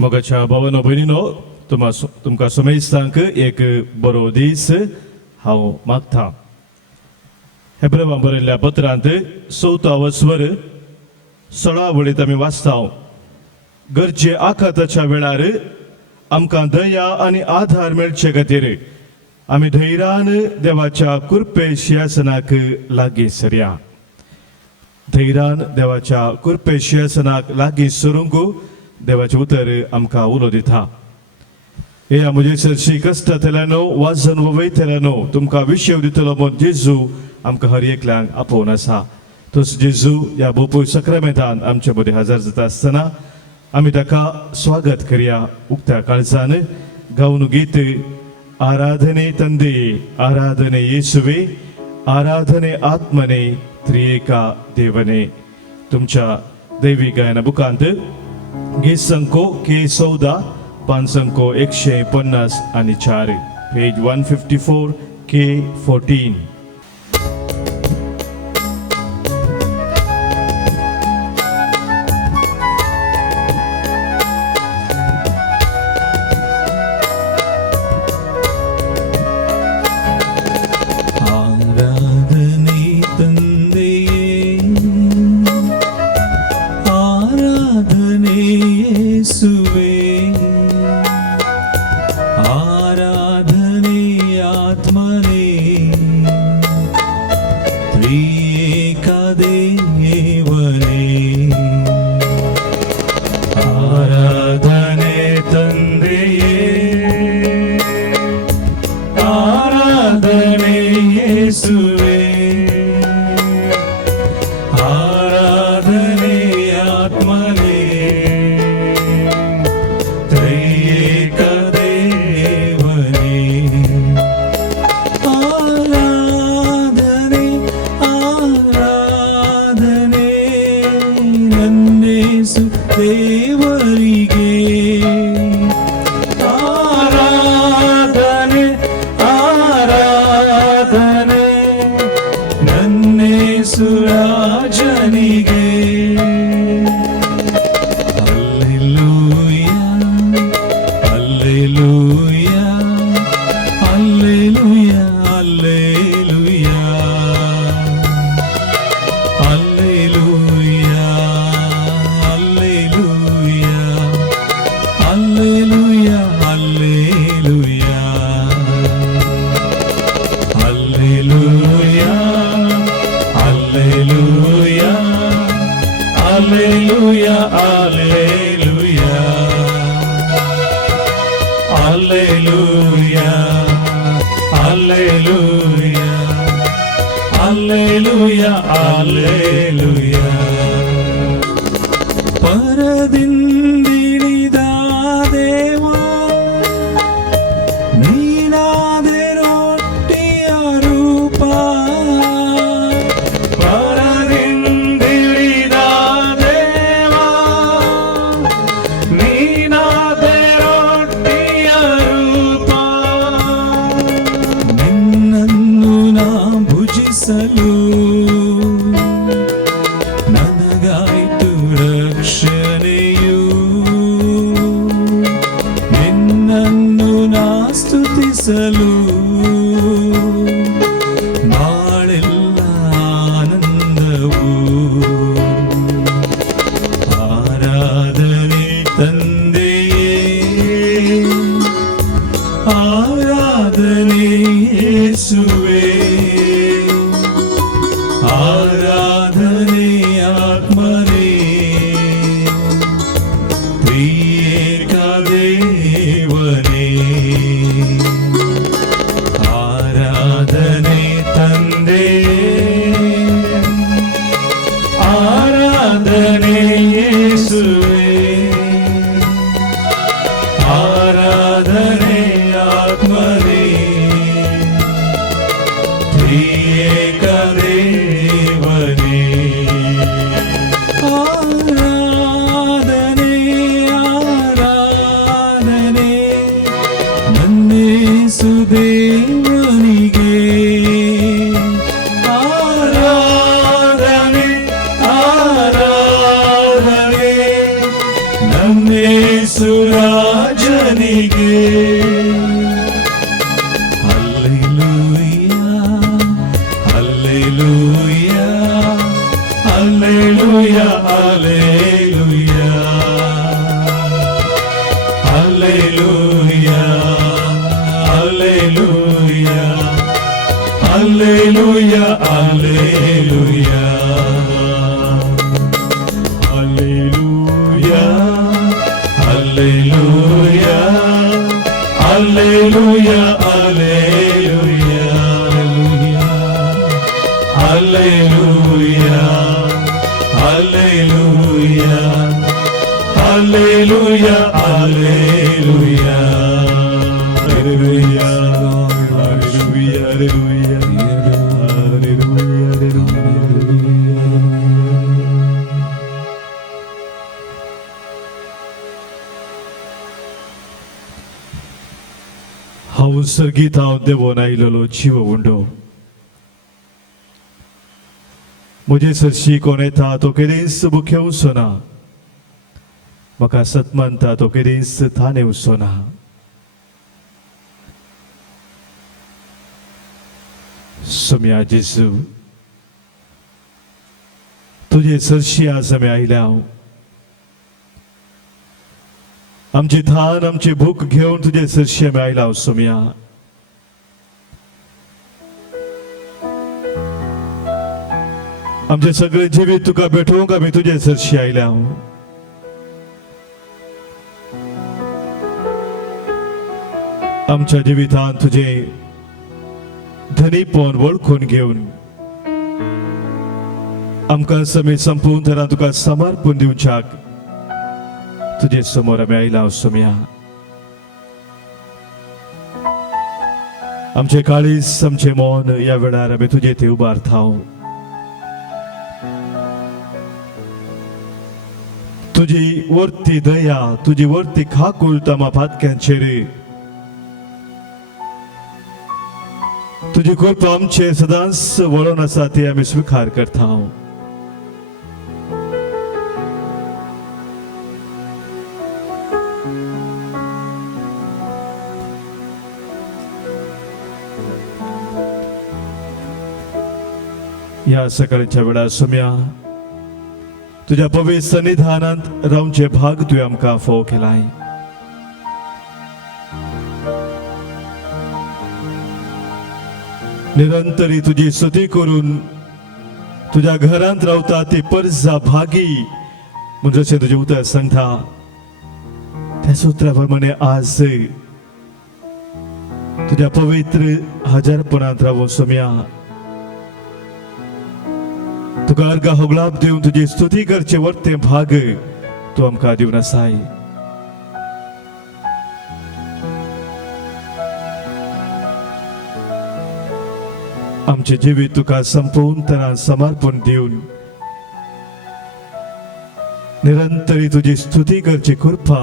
मोगाच्या भावानो भयणीनो तुमकां समेस्तांक एक बरो दीस हांव मागतां. हेब्रेवांक बरयल्ल्या पत्रांत 4 वस्वर 16 वळींत आमी वाचता. गरजे आखाताच्या वेळार आमकां दया आनी आधार मेळचे खातीर आमी धैर्यान देवाच्या कृपे सिंहासनाक लागीं सरया. धैर्यान देवाच्या कृपे सिंहासनाक लागीं सरूंक देवाचें उतर आमकां उलो दिता. हे म्हजे चडशी कश्टांतल्यानो वाजन वयतल्यानो तुमकां विशय दितलो म्हूण जेजू आमकां हर एकल्यांक आपोवन आसा. तोच जेजू ह्या भोवपूर सक्रामेंतान आमचे मदीं हजर जाता आसतना आमी ताका स्वागत करया. उक्त्या काळजान गावन गीत आराधने तंदे आराधने येसुवे आराधने आत्मने त्रिएका देवने. तुमच्या दैवी गायना बुकांत गीत संको K14 पान संको 150 page 154 K14. Alleluia, Alleluia, Alleluia, Alleluia, Alleluia, Alleluia, Alleluia, Alleluia, Alleluia, Alleluia, Alleluia, Alleluia, Alleluia, Alleluia, Alleluia, हांव सर्गीत हांव देवून आयिल्लो जीव उंडो म्हजे सरशी कोण येता तो केदेंच मुखें उसोना म्हाका सत मानता तो केदेंच थाने उसोना सोम्या जेजू तुझे सरशी आज आमी आयल्या आमची थान आमची भूक घेवन तुझे सरशी आमी आयला सोम्या आमचे सगळे जिवीत तुका भेटोवंक आमी तुझे सरशी आयल्या आमच्या जिवितांत तुझे धनीपण वळखून घेवन आमकां समी संपूर्ण तरां तुका समर्पण दिवच्याक तुझे समोर आमी आयला सोम्या आमचे काळीज आमचे मौन या वेळार आमी तुझे थंय उबारताव तुझी वर्ती दया तुझी वर्ती खाकूळट आम्हा पातक्यांचेर तुझी कृपा आमचे सदांच वळून आसा ती आमी स्वीकार करता या सकाळच्या वेळार सोम्या तुझ्या पवित्र सन्निधानांत रावचे भाग तुवें आमकां फोव केलाय निरंतरी तुझी स्तुती करून तुझ्या घरांत रावता ती परजा भागी म्हणजे जशें तुजें उतर सांगता त्या सुत्रा प्रमाणे आज तुझ्या पवित्र हजरपणांत रावून सोम्या तुका अर्घ होगलाप देऊन तुझी स्तुती करचे वर्ते भाग तू आमकां दिवन आसाय आमचे जिवीत तुका संपूर्ण तरां समर्पण दिवन निरंतरी तुझी स्तुती करची कृपा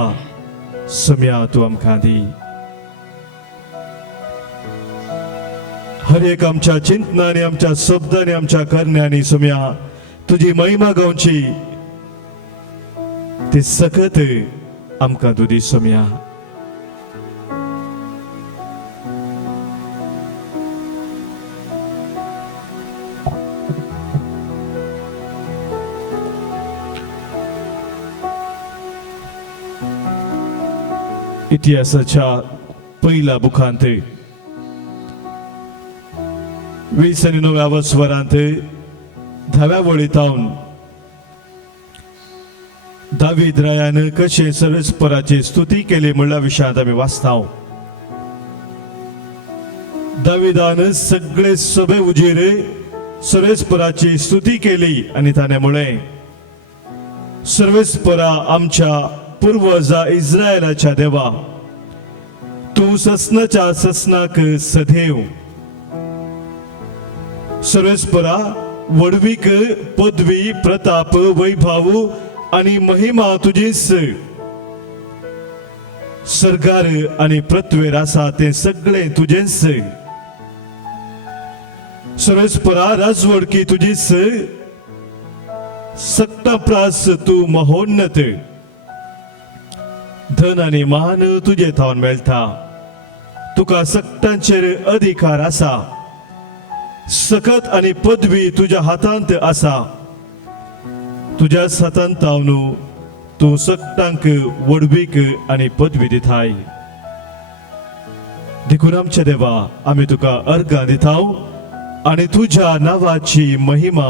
सोम्या तू आमकां दी हर एक आमच्या चिंतनांनी आमच्या शब्दांनी आमच्या करण्यांनी सोम्या तुझी महिमा गावची ती सकत आमकां तू दी सोम्या इतिहासाच्या पहिल्या बुकांत 29व्या वसवरांत 10व्या वळीतावन दावीद रायान कशे सर्वेस्पराची स्तुती केली म्हणल्या विशयांत आमी वाचताव दावीदान सगळे सभे उजेर सर्वेस्पराची स्तुती केली आणि ताणे म्हळें सर्वेस्परा आमच्या पूर्वजा इस्रायलाच्या देवा तू ससनाच्या ससनाक सदैव सर्वेस्परा वडवीक पदवी प्रताप वैभव आणि महिमा तुझीच सरकार आणि पृथ्वीर आसा ते सगळे तुझेच सर्वेस्परा राजवडकी तुझीच सक्ता प्रास तू महोन्नत धन आणि मान तुझे थावन मेळटा तुका सक्तांचेर अधिकार आसा सकत आणि पदवी तुझ्या हातांत आसा तुझ्याच हातान तावनू तूं सगळ्यांक वडवीक आनी पदवी दिताय. देखून आमच्या देवा आमी तुका अर्गां दिताव आनी तुझ्या नावाची महिमा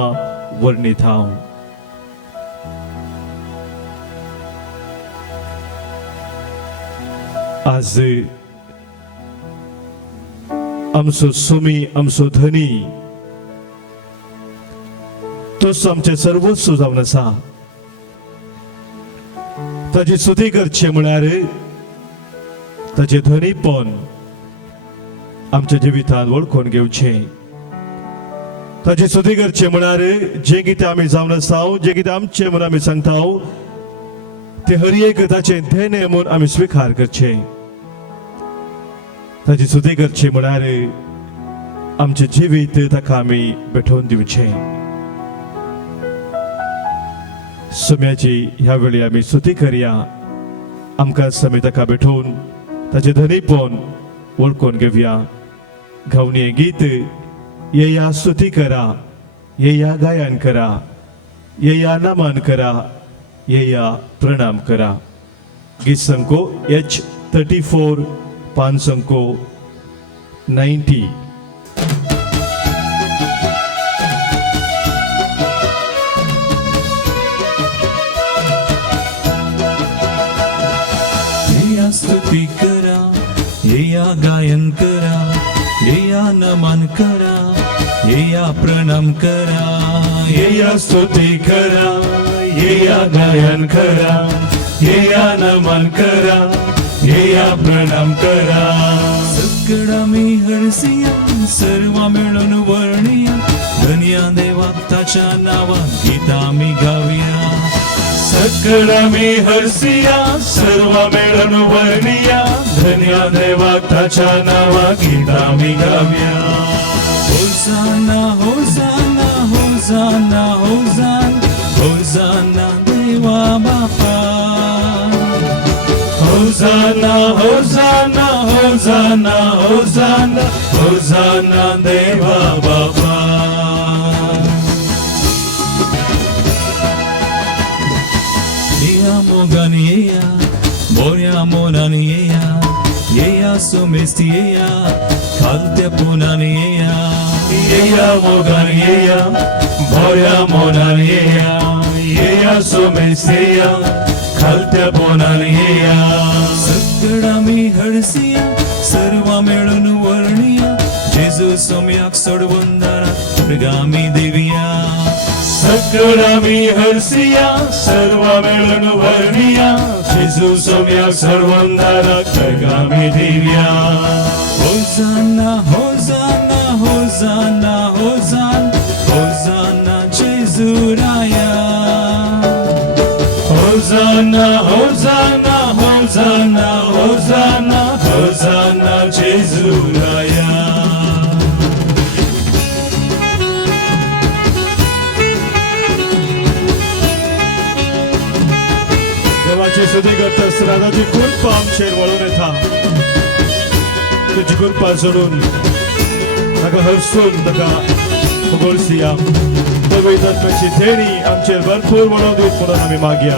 वर्णिताव. आज आमचो सुमी आमचो धनी तोच आमचे सर्वस्व जावन आसा. ताची स्तुती करची म्हळ्यार ताचे धनीपण आमच्या जिवितांत वळखून घेवचे. ताची स्तुती करची म्हळ्यार जे कितें आमी जावन आसा, जे कितें आमचे म्हणून आमी सांगता ते हर एक ताचे देणे म्हणून आमी स्वीकार करचे. ताची स्तुती करची म्हळ्यार आमचे जिवीत ताका आमी भेटोवन दिवचे. सुम्याची ह्या वेळी आमी स्तुती करया. आमकां समी ताका भेटोवन ताचे धनीपण वळखून घेवया. गावनी गीत येया स्तुती करा, येया गायन करा, येया नमन करा, येया प्रणाम करा. गीत संको H34 पान संको 90. स्तुती करा, येया गायन करा, येया नमन करा, येया प्रणाम करा. येया स्तुती करा, येया गायन करा, येया नमन करा, येया प्रणाम करा. सगळा मी हरसिया, सर्व मिळून वर्णिया, धन्या देवा ताच्या नावा गीता मी गावया. सगळा मी हरसिया, सर्व मिळून वर्णिया, धन्या देवा ताच्या नावा गीता मी गावया. होसाना होसाना होसाना होसाना होसाना देवा बापा. होसाना होसाना होसाना होसाना होसाना देवा बापा. Yeya mogan yeya, borya monan yeya, yeya sumisti yeya, kalte punan yeya. येया मोगन येया, भोया मोनान येया, येया सोमेसेया, खालत्या पोनान येया. सगळा मी हरसिया, सर्व मिळून वर्णिया, जेजू सोम्याक सोडवून दारात प्रगामी देविया. सगळा मी हरसिया, सर्व मिळून वर्णिया, जेजू सोम्या सर्वंदारा प्रगामी देविया. होसाना होसाना होसाना होसाना होसाना जेजू राया. होसाना होसाना होसाना होसाना होसाना जेजू राया. देवाची स्तुती करता असताना ताची कृपा आमचेर वळून येता. तुझी कृपा सोडून ताका हरसून ताका उगोलसिया. पवित्र आत्म्याची देणी आमचेर भरपूर वळोवन दिवंक म्हणून आमी मागया.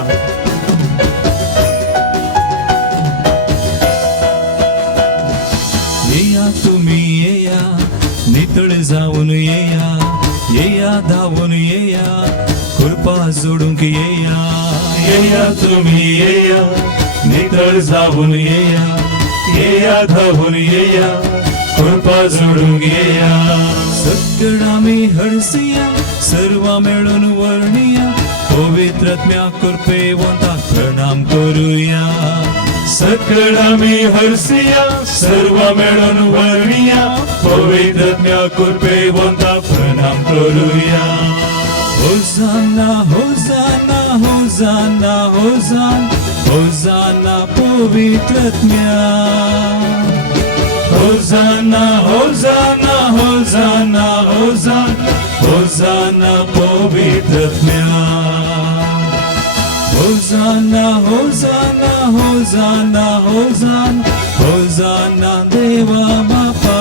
येया तुम्ही येया, नितळ जाऊन येया, येया धावून येया, कृपा जोडूंक येया. येया तुम्ही येया, नितळ जाऊन येया, येया धावून येया, कृपा जोडून येया. सगळा मी हरसिया, सर्व मिळून वर्णिया, पवित्र आत्म्या कृपेवंता प्रणाम करूया. सगळा मी हरसिया, सर्व मिळून वर्णिया, पवित्र आत्म्या कृपेवंता प्रणाम करूया. होसाना होसाना होसाना होसाना होसाना पवित्र आत्म्या. होसाना होसाना होसाना होसाना होसाना पवित्र आत्म्या. होसाना होसाना होसाना होसाना होसाना देवा बापा.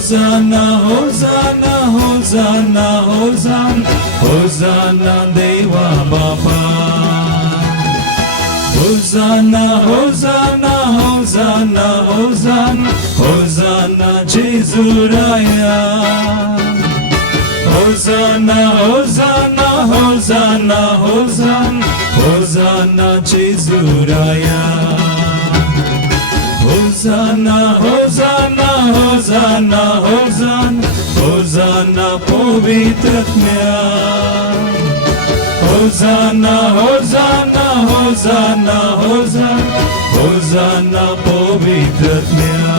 Hosanna, Hosanna, Hosanna, Hosanna, Hosanna Deva Bapa. Hosanna, Hosanna, Hosanna, Hosanna, Hosanna Jezuraya. Hosanna, Hosanna, Hosanna, Hosanna, Hosanna Jezuraya. Hosanna, Hosanna, Hosanna, Hosanna, Hosanna Povitratmya. Hosanna, Hosanna, Hosanna, Hosanna, Hosanna Povitratmya.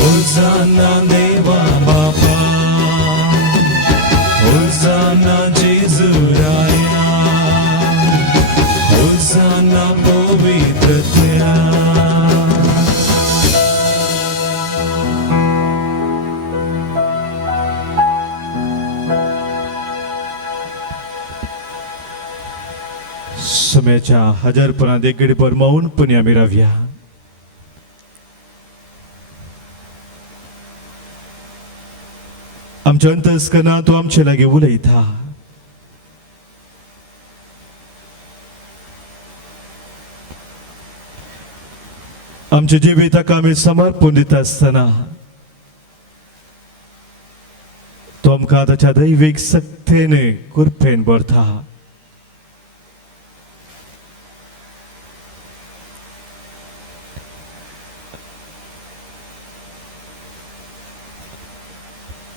Hosanna Deva Bapa. Hosanna Jezuraya. Hosanna Povitratmya. समयाच्या हजारपणात एक घडीभर मौनपणे आम्ही राहूया. आमच्या अंतस्करणात तो आमचे लागी उलयता. आमचे जिविताक आमी समर्पण दिता आसतना तो आमकां ताच्या दैवीक सक्तेन कृपेन भरता.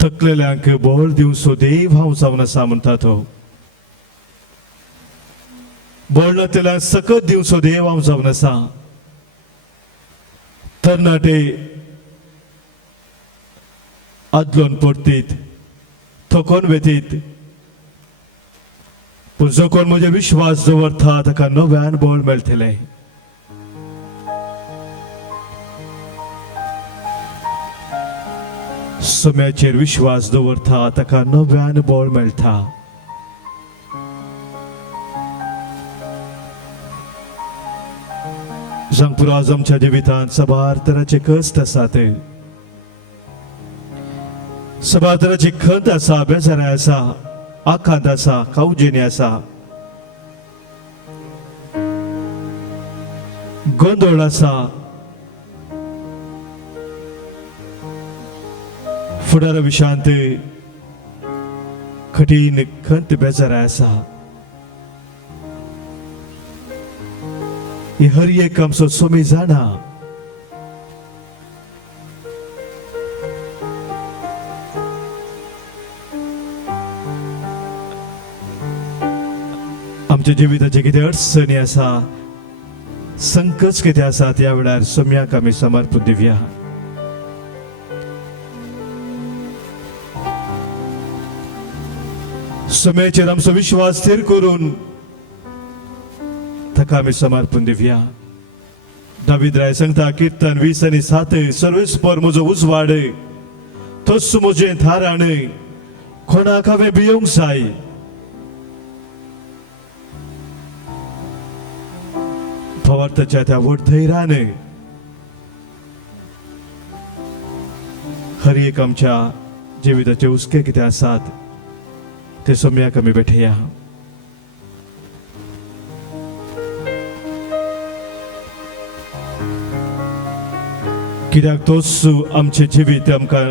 थकलेल्यांक बळ दिवचो देव हांव जावन आसा म्हणटा तो. बळ नातेल्यांक सकत दिवचो देव हांव जावन आसा. तरणाटे आदलोन पडटीत, थकोन वेतीत, पूण जो कोण म्हजे विश्वास दवरता ताका नव्यान बळ मेळटलें. समयाचेर विश्वास दवरता ताका नव्यान बळ मेळटा. सांगपुरो आज आमच्या जिवितांत सबार तरांचे कश्ट आसात, सबार तरांची खंत आसा, बेजाराय आसा, आकांत आसा, कावजिणी आसा, गोंदळ आसा, फुडारा विशांत कठीण खंत बेजाराय आसा. ही हर एक आमचो सोमी जाणा. आमच्या जिविताचे कितें अडचणी आसा, संकट कितें आसा, त्या वेळार सोम्याक आमी समर्पण दिवया. सोम्याचेर आमचो विश्वास स्थिर करून ताका आमी समर्पण दिवया. दावीद राय सांगता कीर्तन 20:7, सर्वेस्पर म्हजो उजवाड, तोच म्हजें थाराण, कोणाक हांवें भियोंक जाय. भावार्थाच्या त्या वडधैर्यान हर एक आमच्या जिविताचे हुस्के कितें आसात ते सोम्याक आमी भेटया. कित्याक तोच आमचे जिवीत आमकां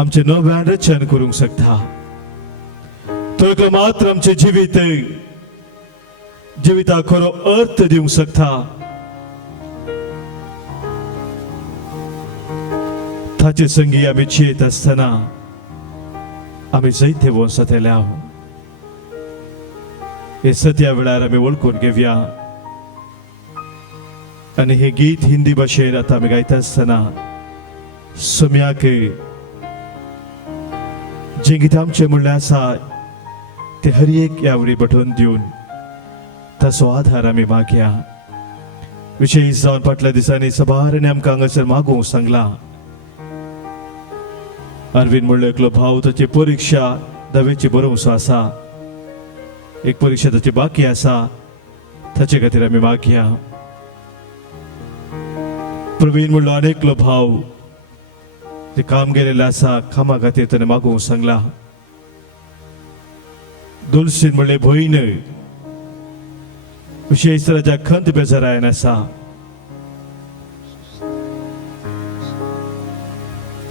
आमचे नव्यान रचन करूंक शकता. तो एकलो मात्र आमचे जिविताक खरो अर्थ दिवंक शकता. ताचे संगी आमी चेत आसतना आमी जायते वसतले. हे सत्या वेळार आमी वळखून घेवया. आणि हे गीत हिंदी भाशेन आता आमी गायता आसतना सोम्याक जे गीत आमचे म्हणले आसा ते हर एक यावरी बटून दिवन ताचो आधार आमी मागया. विशेष जावन फाटल्या दिसांनी सबारांनी आमकां हांगासर मागूंक सांगला. अरविंद म्हणलो एकलो भाव ताची परीक्षा 10वीची बरोवचो आसा. एक परीक्षा ताची बाकी आसा, ताचे खातीर आमी मागया. प्रवीण म्हणलो अनेकलो भाव ते काम गेलेला असा कामा खातीर ताणें मागूंक सांगला. दुलसीन म्हणले भयण विशेषराजा खंत बेजारायन आसा.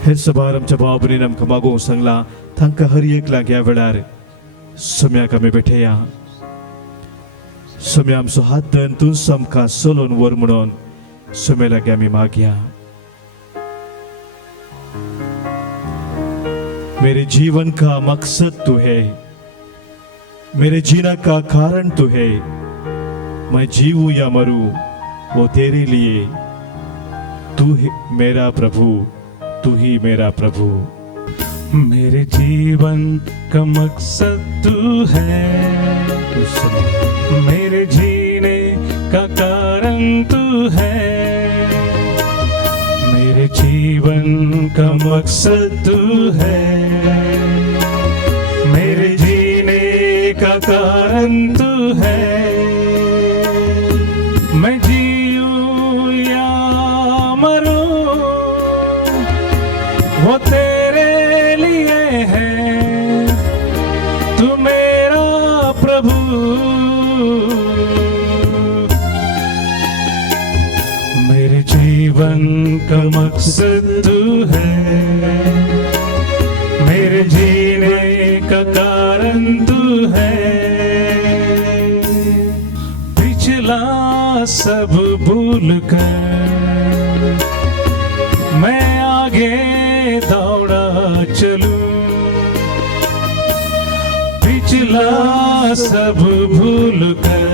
हेर सभार आमच्या भाव भयणीन आमकां मागोवंक सांगला. तांकां हर एकल्याक ह्या वेळार सोम्याक आमी भेटया. सोम्या आमचो हात धरून तूं आमकां चलोवन व्हर म्हणून सोम्या लागीं आमी मागया. मेरे जीवन का मकसद तू है, मेरे जीने का कारण तू है. मैं जीवूं या मरूं वो तेरे लिए. तू ही मेरा प्रभु, तू ही मेरा प्रभु. मेरे जीवन का मकसद तू है, मेरे जीने का कारण तू है. मेरे जीवन का मकसद तू है, मेरे जीने का कारण तू है. मैं जीऊं या मरूं वो तेरे लिए है. तू मेरा प्रभु, मेरे जीवन का मकसद तू है, मेरे जीने का कारण तू है. पिछला सब भूल कर मैं आगे दौड़ा चलूं. पिछला सब भूल कर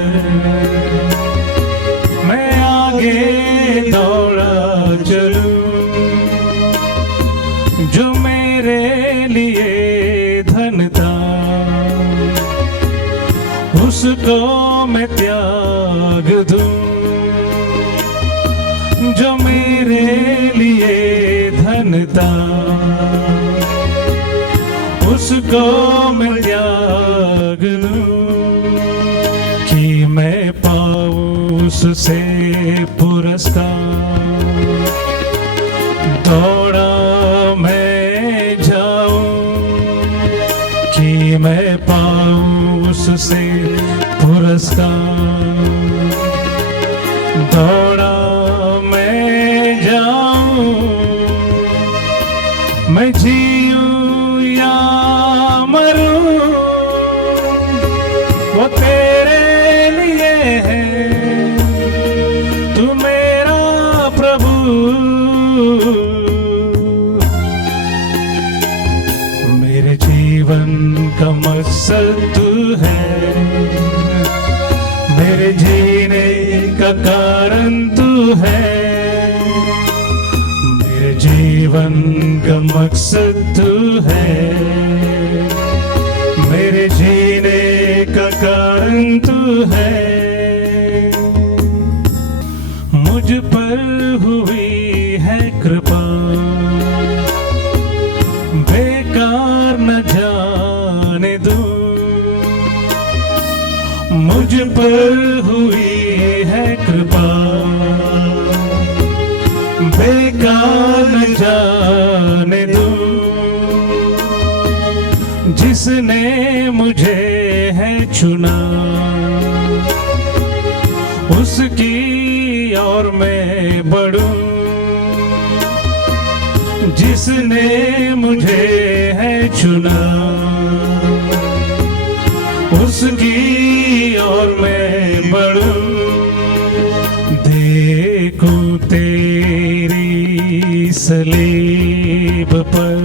मैं आगे दौड़ा चलूं. जो मेरे लिए धन था उसको मैं त्याग दूं. जो मेरे लिए धन था उसको मैं त्याग दूं. कि मैं पाऊं उससे पुरस्कार, दौड़ा मैं जाऊं. कि मैं पाऊं उससे पुरस्कार, दौड़ा मैं जाऊं. मैं जीऊं या मरूं वो तेरे लिए है. तू मेरा प्रभु, मेरे जीवन का मकसद तू है, मेरे जीने का कारण तू है. मेरे जीवन का मकसद तू है, मेरे जीने का कारण तू है. मुझ पर हुई है कृपा, बेकार न जाने दूं. मुझ पर हुई है कृपा, बेकार न जाने दूं. जिसने मुझे है चुना उसकी और मैं बढ़ूं. जिसने मुझे है चुना उसकी और मैं बढ़ूं. देखूं तेरी सलीब पर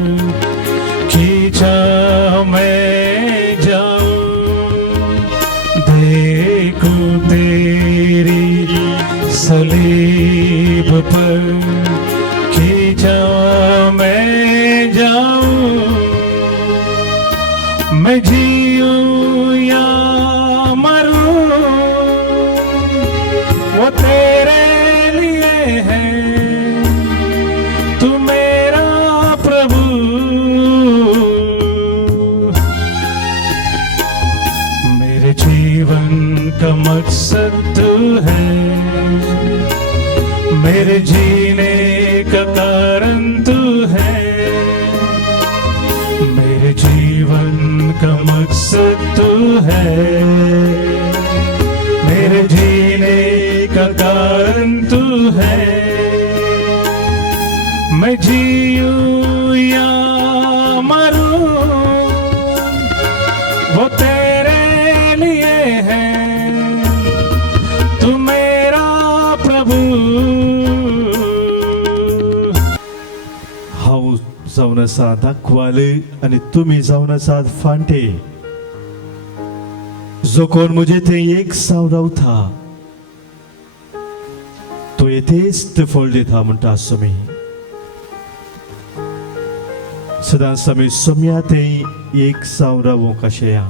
खींचा मैं जाऊं. देखूं तेरी सलीब पर खींचा मैं जाऊं. मैं जीऊं या मरूं वो तेरे लिए है. तू मेरा प्रभु, मेरे जीवन का मकसद तू है, मेरे जीने का कारण तू है, मेरे जीवन का मकसद तू है, मेरे जीने का कारण तू है। मैं जीऊं या मरूं वो तेरे लिए है, तू मेरा प्रभु। हांव जावन आसा दाखवाले आनी तुमी जावन आसात फांटे, जो कोण म्हजे थंय एक साव रावता तो येथेच फळ दिता म्हणटा आसुमी। सदांच आमी सोम्या थंय एक साव रावूंक कशें या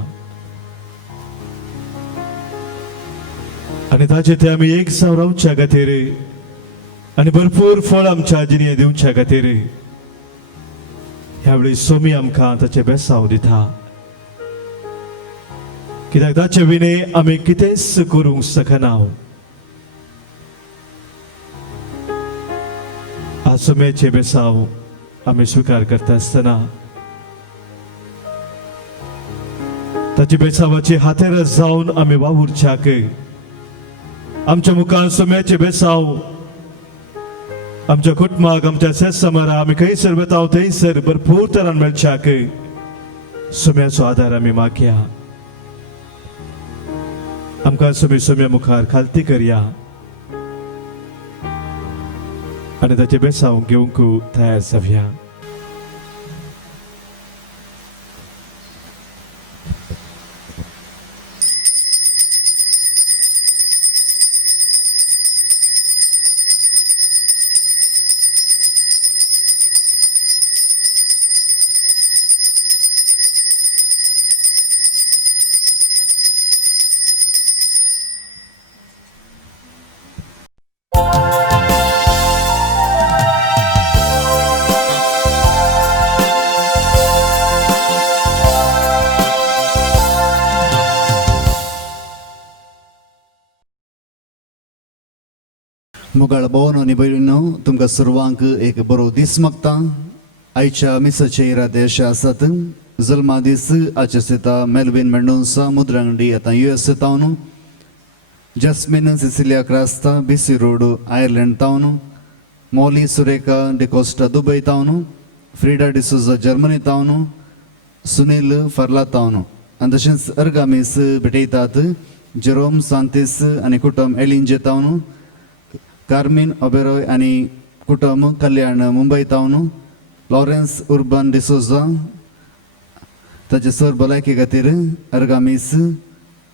आनी ताचे थंय आमी एक साव रावच्या खातीर आनी भरपूर फळ आमच्या जिणेंत दिवच्या खातीर ह्या वेळी सोमी आमकां ताचे बेसांव दिता, कित्याक ताचे विणे आमी कितेंच करूंक शकना। सोम्याचे बेसांव आमी स्वीकार करता आसतना ताची बेसांवाची हातेर जावन आमी वावुरच्याक आमच्या मुखार सोम्याचे बेसांव आमच्या कुटुंबाक आमच्या सेसमारा आमी खंयसर वता थंयसर भरपूर तरान मेळच्याक सोम्याचो आदार आमी मागया। आमकां सोम्या मुखार खालती करया आनी ताचे बेसांव घेवंक तयार जावया। मुगाळ भोवन आनी भयणीनो, तुमकां सर्वांक एक बरो दीस मागता। आयच्या मिसाचे इरादे अशे आसात। जल्मा दीस आचेसिता मेल्विन मेंडोन्सा मुद्रांगडी आतां US तावन, Jasmine Cecilia Crasta BC road Ireland तावन, मॉली सुरेखा डिकोस्टा दुबय तावन, फ्रीडा डिसोजा जर्मनी तावन, सुनील फर्ला तावन आनी तशेंच अर्गामीस भेटयतात जेरोम सांतीस आनी कुटुंब एलिंजे तावन, कार्मिन ओबेरॉय आनी कुटुंब कल्याण मुंबय तावन, लॉरेन्स उर्बन डिसोजा ताचे सर भलायके खातीर अर्गामीस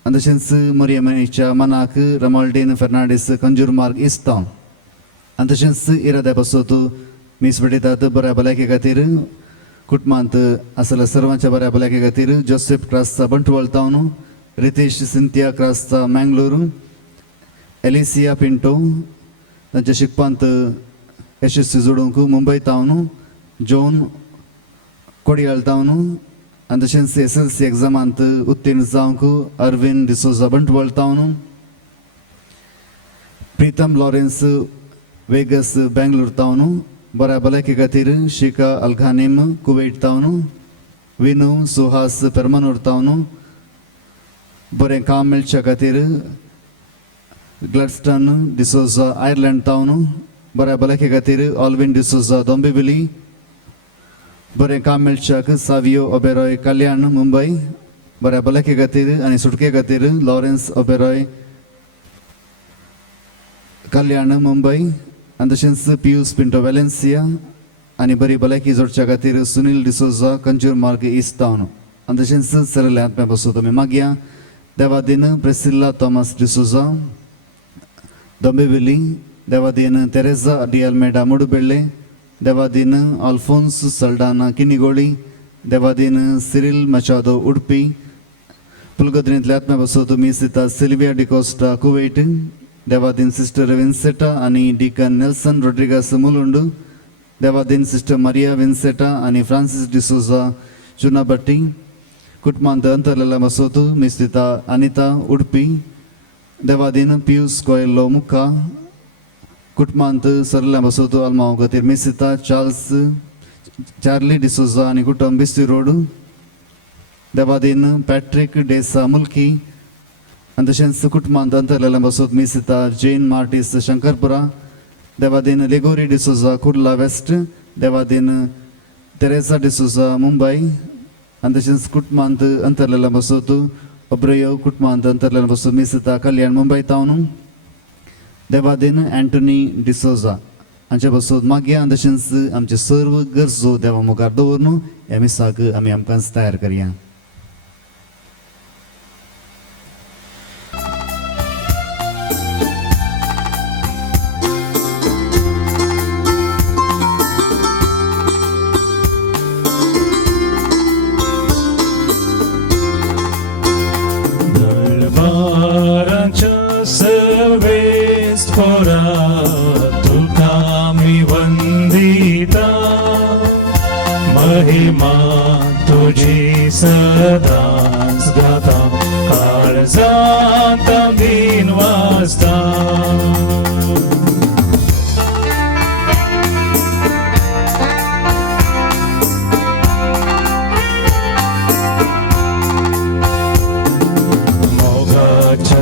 आनी तशेंच मरियमनीच्या मनाक रमाल्डीन फेर्नांडीस कंजूर मार्ग इस्ट तावन आनी तशेंच इराद्या पासत मीस भेटयतात बऱ्या भलायके खातीर कुटुंबांत आसल्या सर्वांच्या बऱ्या भलायके खातीर जोसेफ क्रास्ता बंटवाळ तावन, रितेश सिंथिया क्रास्ता मँगलोर, एलिसिया पिंटो तांच्या शिकपांत यशस्वी जोडूंक मुंबय तावन, जॉन कोडयाळ तावन आनी तशेंच SSLC एग्जामांत उत्तीर्ण जावंक अरविंद डिसोजा बंटवाळ तावन, प्रीतम लॉरेन्स वेगस बेंगलोर तावन बऱ्या भलायके खातीर शिका अलघानीम कुवेट तावन, विनू सुहास पेरमानूर तावन बरें काम मेळच्या खातीर ग्लॅडस्टन डिसोजा आयर्लंड तावन बऱ्या भलायके खातीर ऑल्विन डिसोजा दोंबिवली, बरें काम मेळच्याक सावियो ओबेरॉय कल्याण मुंबय बऱ्या भलायके खातीर आनी सुटके खातीर लॉरेन्स ओबेरॉय कल्याण मुंबय आनी तशेंच पियूस पिंटो वेलेन्सिया आनी बरी भलायकी जोडच्या खातीर सुनील डिसोजा कंजूर मार्ग इस्ट तावन आनी तशेंच सरले आत्म्या पासून तुमी मागया। देवादीन प्रेसिल्ला थॉमस डिसोजा दोंबिवली, देवादीन तेरेजा डी अल्मेडा मुडुबेळे, देवादीन आल्फोन्स सल्डाना किनिगोळी, देवादीन सिरिल मचादो उडपी, पुलगद्रींतल्या आत्म्या पासून तुमी सिता सिल्विया डिकोस्टा कुवेट, देवादीन सिस्टर विन्सेटा आनी डिकन नेल्सन रोड्रिगस मुलुंड, देवादीन सिस्टर मारिया विन्सेटा आनी फ्रांसिस डिसोजा चुनाबट्टी, कुटुंबांत अंतरलेल्या मसोत मिस्तिता अनिता उडपी, देवादीन पियूस कोयल्लो मुक्का, कुटुंबांत सरल्या बसवतो अल्माव गतीर मिसिता चार्ली डिसोजा आणि कुटुंब बिस्ती रोड देवादीन पॅट्रिक डेसा मुल्की आणि तशेंच कुटुंबांत अंतरलेल्या बसवत मिसिता जेन मार्टिस शंकरपुरा देवादीन लेगोरी डिसोजा कुर्ला वेस्ट देवादीन तेरेसा डिसोजा मुंबई आणि तशेंच कुटुंबांत अंतरलेल्या बसवत ಒಬ್ರಯ್ಯೋ ಕುಟುಂಬ ಅಂತರ್ಲೆಲ್ಲ ಬಸ್ಸು ಮೀಸಿತ ಕಲ್ಯಾಣ ಮುಂಬೈ ತಾವನು देवादीन अँटोनी डिसोजा हांचे बसोत मागया तशेंच आमचे सर्व गरजो देवा मुखार दवरून ह्या मिसाक आमी आमकां तयार करया. दरबाराच्या सर्वेस थोरा तुका मी वंदिता महिमा तुझी सदाच गाता काळजात दिन वाजता.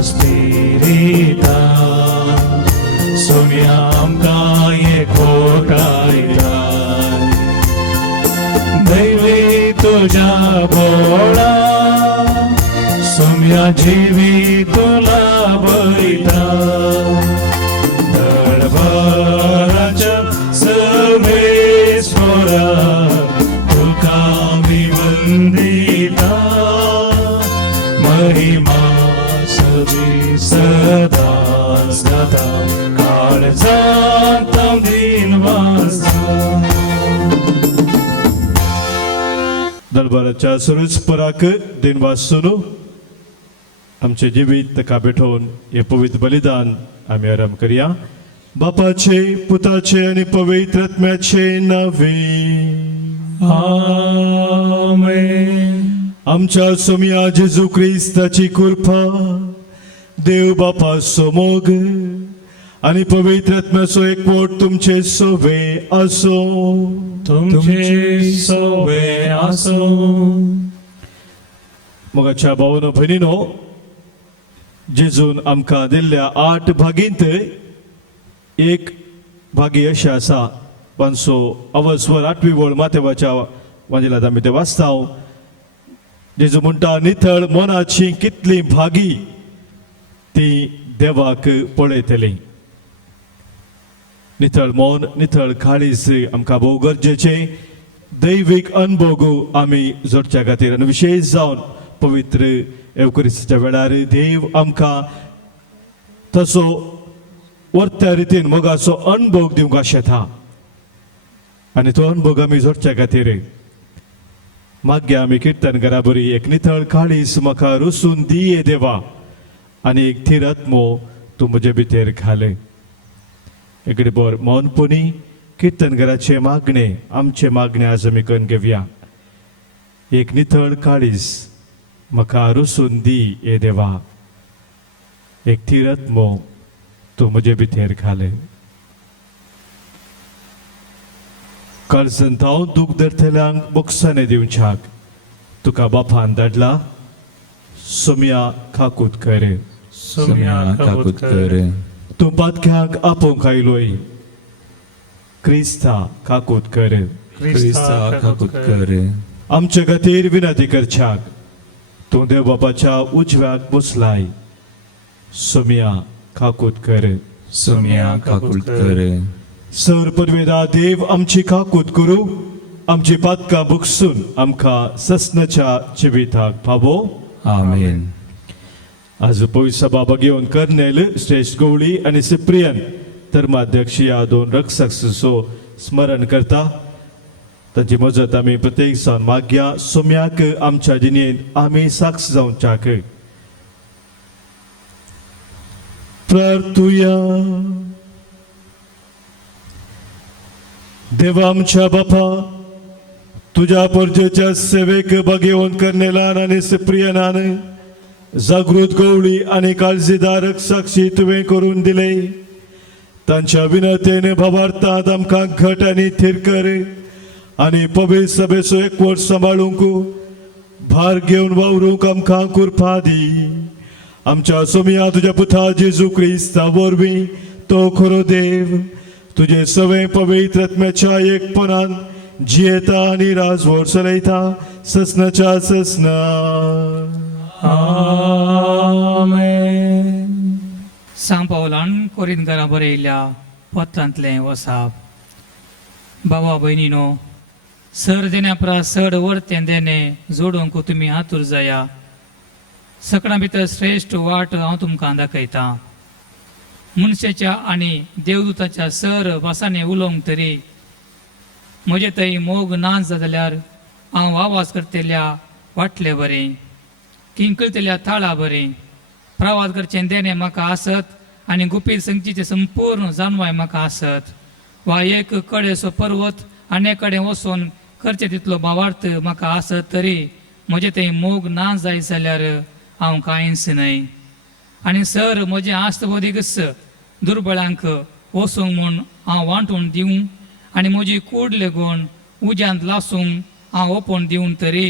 Spirita Somiam kaye kotaita Deivi tuja bola Somya jivi tula baita Darbaracha sarvesvara Tukami vandita Mahima सदाच गाता काळजांत दिन वाजता. दरबाराच्या सुरूचपराक दिनवासून आमचे जिवीत ताका भेटोवन हे पवित्र बलिदान आमी आरंभ करया. बापाचे पुताचे आणि पवित्र आत्म्याचे नावे आमेन. आमच्या सोम्या जेजू क्रिस्ताची कृपा देव बापाचो मोग आणि पवित्र आत्म्याचो एकवट तुमचे सोबे असो. तुमचे सोबे आसो. मोगाच्या भावानो भयणीनो, जेजून आमकां दिल्ल्या 8 भागींत एक भागी अशें आसा 500 8वी वळ माथेवाच्या वांजेलात आमी ते वाचताव. जेजू म्हणटा नितळ मनाची कितली भागी ती देवाक पळयतली. नितळ मन नितळ काळीज आमकां भोव गरजेचे. दैवीक अनुभव आमी जोडच्या खातीर आनी विशेश जावन पवित्र एवकरिस्तीच्या वेळार देव आमकां तसो वर्त्या रितीन मोगाचो अनुभव दिवंक शेता आनी तो अनुभव आमी जोडच्या खातीर मागया आमी किर्तनकारा बरी एक नितळ काळीज म्हाका रुसून दिये देवा आनी एक थीर आत्मो तूं म्हजे भितर घाल. एकडे बोर मौनपणी किर्तनकाराचे मागणे आमचे मागणे आज आमी करून घेवया. एक नितळ काळीज म्हाका रुसून दी हे देवा, एक थीर आत्मो तूं म्हजे भितर घाल. काळजांत हांव दूख धरतल्यांक मोक्षाने दिवच्याक तुका बापान धाडला. सोम्या खाकूत कर. सोम्या खाकूत कर. तूं पातक्यांक आपोवंक आयलोय. क्रिस्ता खाकूत कर. क्रिस्ता खाकूत कर. आमचे खातीर विनंती करच्याक तूं देव बापाच्या उजव्याक बसलाय. सोम्या खाकूत कर. सोम्या खाकूत कर. सर परवेदा देव आमची खाकूत करू. आमची पातकां बुकसून आमकां ससनाच्या जिविताक पावो. आमेन. आज पवित्र सभा घेवन कर्नेल श्रेष्ठ गवळी आणि सिप्रियन धर्माध्यक्ष या 2 रक्षकांचो स्मरण करता. ताची मजत आमी प्रत्येक जावन मागया. सोम्याक आमच्या जिणेंत आमी साक्ष जावच्याक प्रार्थुया. देवा आमच्या बापा, तुझ्या परजेच्या सेवेक बघेवन कर्नेलान आणि सिप्रियनान जागृत गवळी आणि काळजीदारक साक्षी तुवें करून दिले. तांच्या विनतेने भावार्थात आमकां घट आनी थीर कर आनी पवित्र सभेचो एकवट सांबाळूंक भार घेवन वावरूंक आमकां कृपा दी. आमच्या सोमिया तुज्या पुता जेजू क्रिस्ता वरवीं तो खरो देव तुजे सवे पवित्र आत्म्याच्या एकपणान जियेता आनी राजवट चलयता ससनाच्या ससना. आमेन. सांग पावलान कोरिंतकारां बरयल्ल्या पत्रांतलें वसाप. भावा भयणीनो, सर देण्या परस चड वर्तें देणें जोडूंक तुमी आतूर जाया. सगळ्यां भितर श्रेश्ठ वाट हांव तुमकां दाखयतां. मनशाच्या आनी देवदूताच्या सर भासांनी उलोवंक तरी म्हजे थंय मोग ना जाल्यार हांव आवाज करतल्या वाटले बरें, किंकळतल्या ताळा बरें. प्रवास करचें देणें म्हाका आसत आनी गुपीत संगतीचें संपूर्ण जाणवाय म्हाका आसत. वा एक कडेचो पर्वत आनी एक कडेन वचून करचें तितलो भावार्थ म्हाका आसत तरी म्हजे थंय मोग ना जाय जाल्यार हांव कांयच न्हय. आनी सर म्हजें आस्तबोधीकच दुर्बळांक वसूंक म्हूण हांव वांटून दिवं आनी म्हजी कूड लेगून उज्यांत लासूंक हांव ओपून दिवन तरी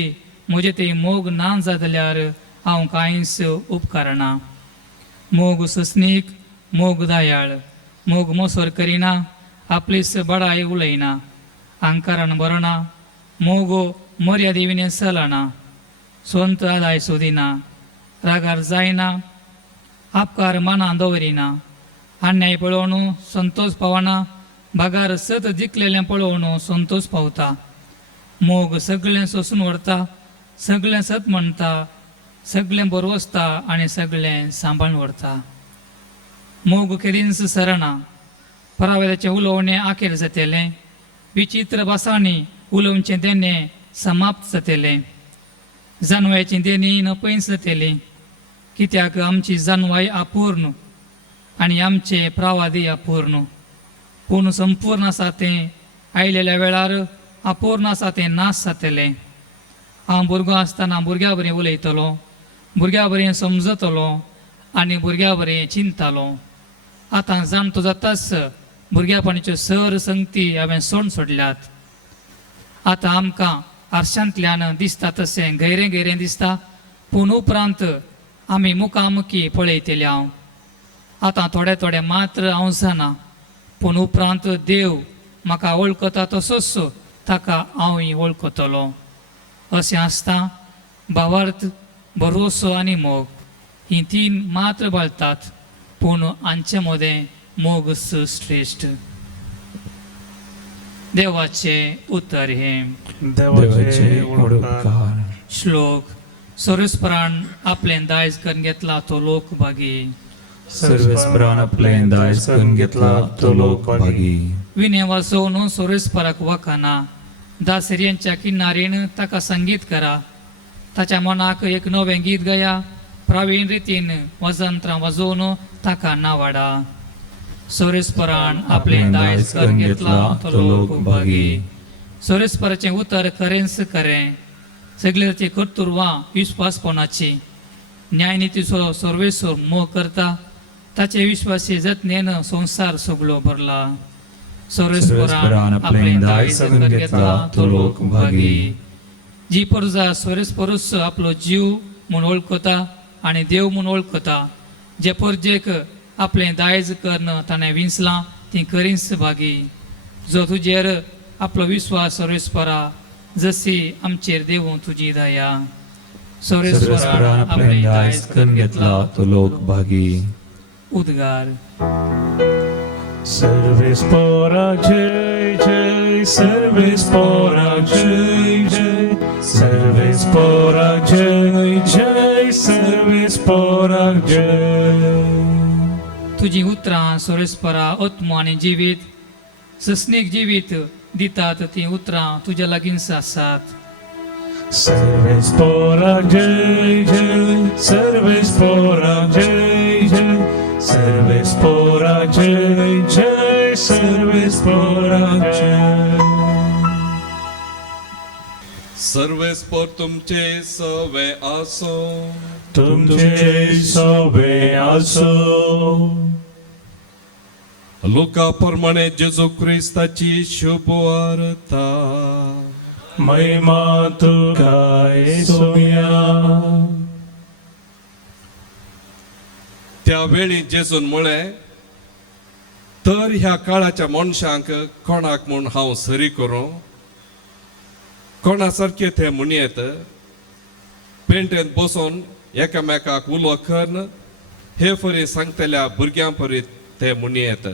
म्हजे थंय मोग ना जाल्यार हांव कांयच उपकारना. मोग ससनीक, मोग दयाळ, मोग मोसोर करिना, आपलीच बडाय उलयना, अहंकारान बरना, मोग मर्यादेविने चलना, स्वंत आदाय सोदिना, रागार जायना, आपकार मनां दवरिना, अन्याय पळोवन संतोष पावना, भागार सत जिखलेलें पळोवन संतोष पावता. मोग सगळें सोसून व्हरता, सगळें सत म्हणटा, सगळें बरोवसता आनी सगळें सांबाळून व्हरता. मोग केदींच सरना, परावेदाचें उलोवणें आखेर जातलें, विचित्र भासांनी उलोवचें देणें समाप्त जातलें, जानवायचीं देणी नपयस जातलीं. कित्याक आमची जानवाय अपूर्ण आनी आमचे प्रावादी अपूर्ण. पूण संपूर्ण आसा तें आयलेल्या वेळार अपूर्ण आसा तें नाश जातलें. हांव भुरगो आसतना भुरग्या बरें उलयतलो, भुरग्या बरें समजतलो आनी भुरग्या बरें चिंततालो. आतां जाणटो जाताच भुरग्यापणाच्यो सर संगती हांवें सोडल्यात. आतां आमकां आरशांतल्यान दिसता तशें गैरें गैरें दिसता, पूण उपरांत आमी मुखामुखी पळयतले हांव. आतां थोडे थोडे मात्र हांव जाणा, पूण उपरांत देव म्हाका वळखता तसोच ताका हांवूय वळखतलो. अशें आसता भावार्थ, भरोसो आनी मोग हीं तीन मात्र बळटात, पूण हांचे मदें मोगच श्रेश्ठ. देवाचें उतर हें. देवाचे उपकार. श्लोक. सर्वेस्परान आपलें दायज करून घेतला तो लोक भागी. सर्वेस्परान आपलें दायज करून घेतला तो लोक भागी. विणे वाजोवन सर्वेस्पराक वखाना, दासऱ्यांच्या किनारीन ताका संगीत करा. ताच्या मनाक एक नवें गीत गाया, प्रवीण रितीन वजंत्रां वाजोवन ताका नावाडा. सर्वेस्परान आपलें दायज करून घेतला तो लोक भागी. सर्वेस्पराचें उतर खरेंच खरें, सगळ्याची कर्तुरवां विस्वासपणाची. न्यायनितीचो सर्वेस्वर मोग करता, ताचे विश्वासी जतनेन संवसार सगळो भरला. सर्वेस्परान आपलें दायज करून घेतला तो लोक भागी. जी परजा सर्वेस्परूच आपलो जीव म्हूण वळखता आनी देव म्हूण वळखता, जे परजेक आपलें दायज करून ताणें विंचलां ती खरीच भागी. जो तुजेर आपलो विश्वास सर्वेस्परा, जशी आमचेर देव तुजी दया. सर्वेस्परान आपलें दायज करून घेतला तो लोक भागी. उद्गार. सर्वेस्परा जय जय, सर्वेस्परा जय जय, सर्वेस्परा जय जय, सर्वेस्परा जय. तुजी उतरां सर्वेस्परा आत्मो आनी जिवीत, ससनीक जिवीत दितात ती उतरां तुज्या लागींच आसात. सर्वेस्परा जय जय, सर्वेस्परा जय जय, सर्वेस्परा जय जय, सर्वेस्परा जय. सर्वेस्पर तुमचे सवे आसो, तुमचे सवे आसो. लुका प्रमाणे जेजू क्रिस्ताची शुभ वार्ता महिमा तुका येसुया. त्यावेळी जेजून म्हळें, तर ह्या काळाच्या मनशांक कोणाक म्हूण हांव सरी करूं, कोणा सारके ते म्हणयेत, पेंटेन बसून एकामेकाक उलो करन, हे फरी सांगतल्या भुरग्यां परी ते म्हणयेत.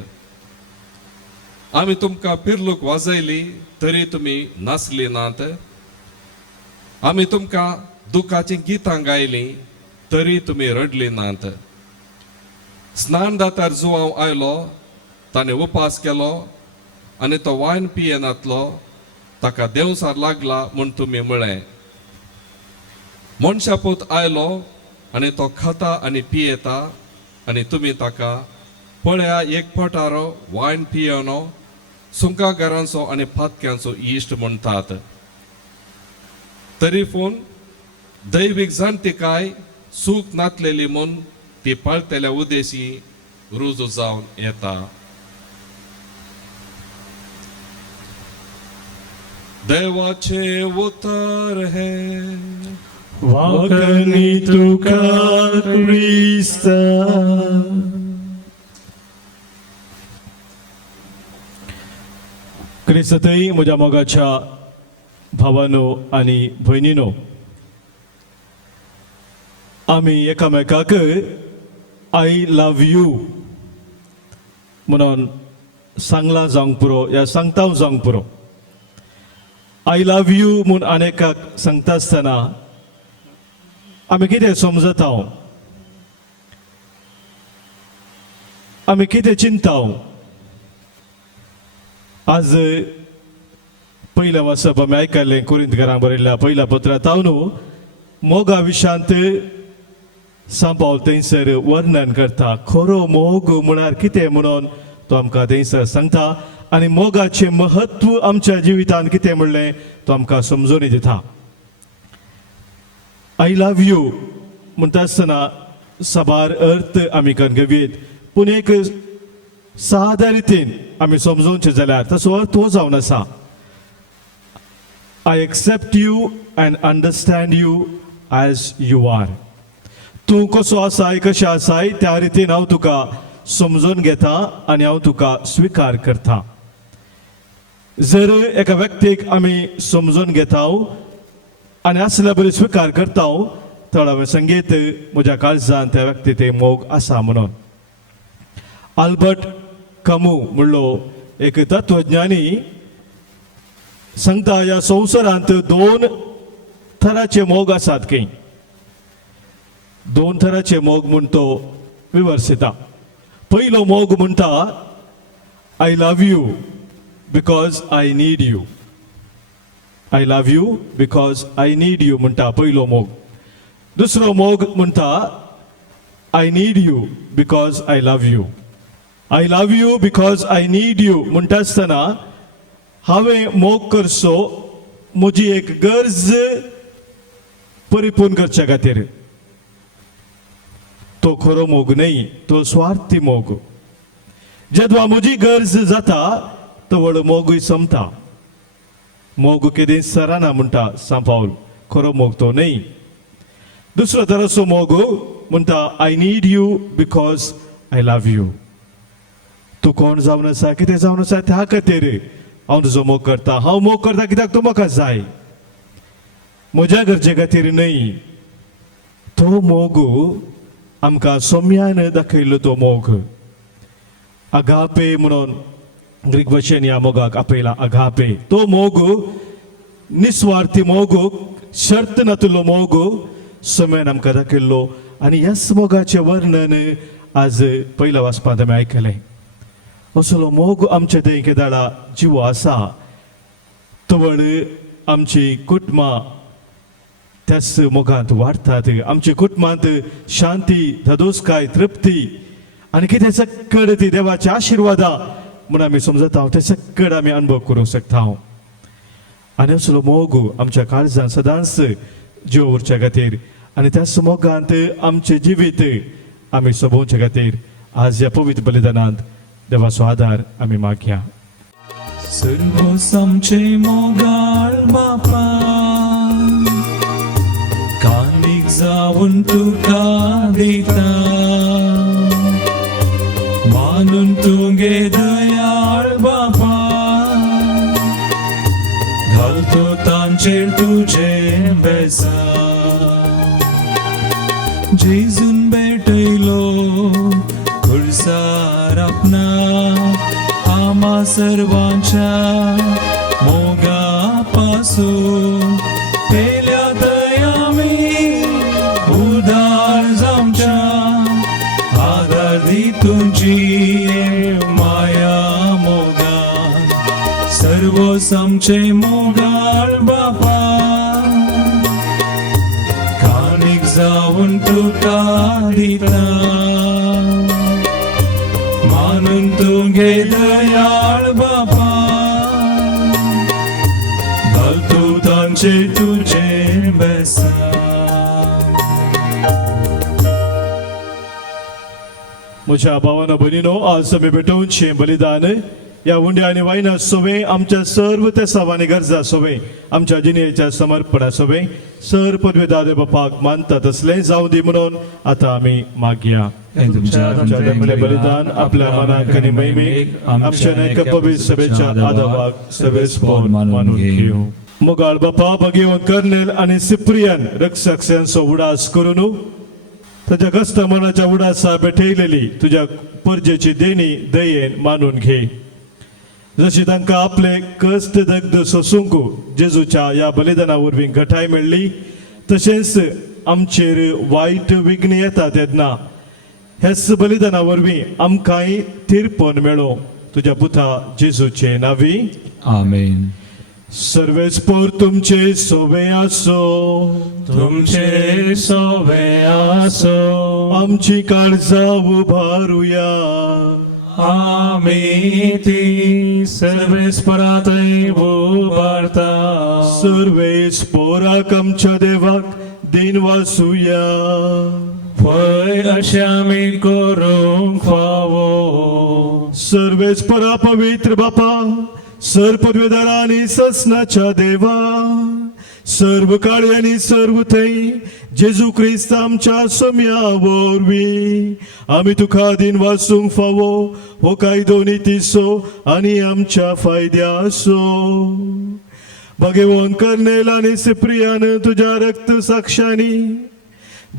आमी तुमकां पिरलूक वाजयली तरी तुमी नाचली नात, आमी तुमकां दुखाची गितां गायलीं तरी तुमी रडली नात. स्नानदातार जुवांव आयलो, ताणें उपास केलो आनी तो वायन पियेनातलो, ताका देवसार लागला म्हूण तुमी म्हळें. मनशा पूत आयलो आनी तो खाता आनी पियेता आनी तुमी ताका पळया एक पटारो वायन पियेनो, सुंका घरांचो आनी फातक्यांचो इश्ट म्हणटात. तरी पूण दैवीक जाणटेकाय सूख नातलेली म्हूण ती पाळतेल्या उद्देशी रुजू जावन येता. देवाचे उतर हे वाकणी तुका क्रिस्ता. क्रिस्तई म्हज्या मोगाच्या भावानो आनी भयणीनो, आमी एकामेकाक आय लव यू म्हणून सांगला जावंक पुरो या सांगता जावंक पुरो. आय लव यू म्हूण आनेकाक सांगता आसतना आमी कितें समजता, आमी कितें चिंता. आज पयल्या वाचप आमी आयकल्लें कोरिंथकारांक बरयल्ल्या पयल्या पत्रांत हांव न्हू मोगा विशांत सांत पावल थंयसर वर्णन करता. खरो मोग म्हळ्यार कितें म्हणून तो आमकां थंयसर सांगता आनी मोगाचें महत्व आमच्या जिवितांत कितें म्हणलें तो आमकां समजून दिता. आय लव यू म्हणटा आसतना साबार अर्थ आमी कणगवीत, पूण एक सादा रितीन आमी समजोवचें जाल्यार ताचो अर्थ हो जावन आसा, I accept you and understand you as you are. तूं कसो आसाय कशें आसाय त्या रितीन हांव तुका समजून घेता आनी हांव तुका स्विकार करता. जर एका व्यक्तीक आमी समजून घेता आनी असल्या बरी स्विकार करता, तर हांवें संगीत म्हज्या काळजांत त्या व्यक्ती ते मोग आसा म्हणून. आल्बर्ट कामू म्हणलो एक तत्वज्ञानी सांगता, ह्या संवसारांत दोन तरांचे मोग आसात. खंय दोन तरांचे मोग म्हूण तो विवर्सिता. पयलो मोग म्हणटा I love you because I need you. I love you because I need you म्हणटा पयलो मोग. दुसरो मोग म्हणटा I need you because I love you. I love you because I need you म्हणटा आसतना हांवें मोग करचो म्हजी एक गरज परिपूर्ण करच्या खातीर. तो खरो मोग न्हय, तो स्वार्थी मोग. जेदवा म्हजी गरज जाता तो व्हड मोगूय सोंपता. मोग केदें सराना म्हणटा सांत पावल. खरो मोग तो न्हय. दुसरो तराचो मोग म्हणटा I need you because I love you. तूं कोण जावन आसा, कितें जावन आसा त्या खातीर हांव तुजो मोग करता. हांव मोग करता कित्याक तूं म्हाका जाय, म्हज्या गरजे खातीर न्हय. तो मोग आमकां सोम्यान दाखयलो तो मोग. अगापे म्हणून ग्रीक भाशेन ह्या मोगाक आपयला अगापे. तो मोग निस्वार्थी मोग, शर्त नातलो मोग सोम्यान आमकां दाखयल्लो. आनी ह्याच मोगाचें वर्णन आज पयल्या वाचपांत आमी आयकलें. असलो मोग आमचे थंय केदाळा जिवो आसा, तवळ आमची कुटुंबां त्याच मोगांत वाडटात. आमच्या कुटुंबांत शांती, धदोसकाय, तृप्ती आनी कितें सक्कड ती देवाची आशिर्वादा म्हूण आमी समजता, ते सक्कड आमी अनुभव करूंक शकता. आनी असलो मोग आमच्या काळजांत सदांच जिव उरच्या खातीर आनी त्याच मोगांत आमचें जिवीत आमी सोबोवचे खातीर आज ह्या पवित्र बलिदानांत देवाचो आदार आमी मागया. सर्व समचे मोगाळ बापा कानीक जाऊन तुका दिता मानून तुगे दयाळ बापा घालतो तांचेर तुझे बेसा जेजून भेटयलो खुर्सार आपणा आम्हा सर्वांच्या मोगा पासून पेल्या दयामी उदार जावच्या आदार दी तुमची माया मोगा सर्व समचे मोगाळ बापा कानीक जाऊन तुका दिता मानून तुगे दयाळ बापा घालतो तांचे तुझे बेसा. म्हज्या भावानो भयणीनो, आज आमी भेटोवनशें बलिदान या उंड्या आनी वायना सोवे आमच्या सर्व त्या सावानी गरजा सोवे आमच्या जिणेच्या समर्पणा सोवे सर पदवेदार बापाक मानता तसले जावं दी म्हणून आता आमी मागया. आमच्या धर्मले बलिदान आपल्या मनाक आनी मैमीक आमच्या नैक पवित्र सभेच्या आदाराक सवेस्पोर मानून घेऊ. मोगाळ बापा भगीवन कर्नेल आनी सिप्रियन रक्षकांचो उडास करून ताच्या कष्ट मनाच्या उडासा भेटयलेली तुझ्या परजेची देणी दयेन मानून घे. जशी तांकां आपले कष्ट दग्ध सोसूंक जेजूच्या या बलिदाना वरवीं घटाय मेळ्ळी तशेंच आमचेर वायट विघ्न येता तेन्ना हेच बलिदाना वरवीं आमकांय तिरपण मेळो तुज्या पुता जेजूचे नांवी आमेन. सर्वेस्पोर तुमचे सोवे आसो तुमचे सोवे आसो आमची काळजां उबारुया आमी ती सर्वेस्परातय उबारता सर्वेस्पोराक आमच्या देवाक दिन वासुया पळय अशें आमी करूंक फावो सर्वेस्परा पवित्र बापा सर पदवेदार आनी ससनाच्या देवा सर्व काळी आनी सर्व थंय जेजू क्रिस्त आमच्या सोम्या वरवीं आमी तुका दिन वाचूंक फावो हो कायदो नितीसो आनी आमच्या फायद्यासो. भगेवन कर्नेल आनी सिप्रियान तुज्या रक्त साक्षांनी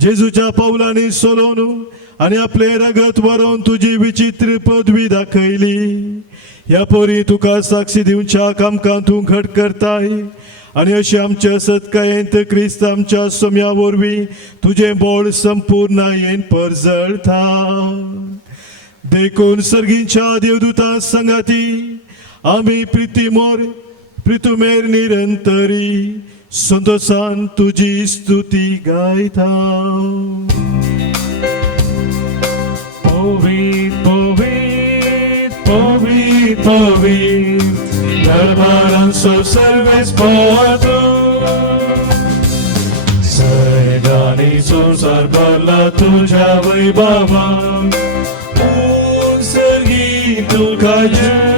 जेजूच्या पावलांनी सोलोवन आनी आपले रगत व्हरोन तुजी विचित्र पदवी दाखयली. ह्या पोरी तुका साक्षी दिवच्या आमकां तूं घट करताय आनी अशें आमच्या सत्कायेंत क्रिस्त आमच्या सोम्या वरवीं तुजें बोळ संपूर्णयेन परजळता. देखून सर्गींच्या देवदूतां संगाती आमी प्रितुमेर निरंतरी संतोषान तुजी स्तुती गायता. पवित्र पवित्र पवित्र पवित्र दरबारांचो सर्वेस्पोर सैदानी संसार भरला तुझ्या वैभवान सर्गी तुका जय